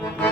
Bye.